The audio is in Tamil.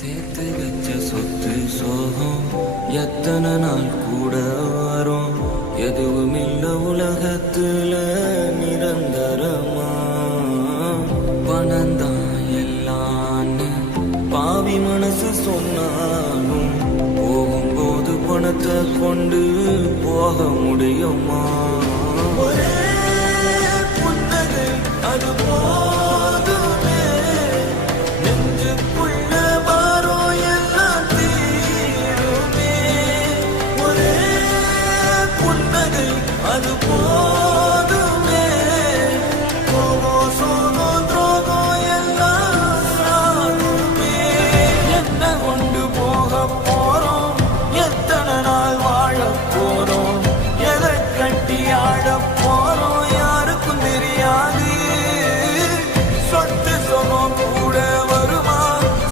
சேர்த்து வச்ச சொத்து சோகம். எத்தனை நாள் கூட வரும்? எதுவும் இல்ல உலகத்துல நிரந்தரமா? பணந்தான் எல்லான்னு பாவி மனசு சொன்னாலும் போகும்போது பணத்தை கொண்டு போக முடியுமா? ஒரே அது போ அது போதுமே. கோமோ சோமோ துரோகோ எல்லாம் என்ன கொண்டு போக போறோம்? எத்தனை நாள் வாழ போறோம்? எதை கட்டி ஆட போறோம்?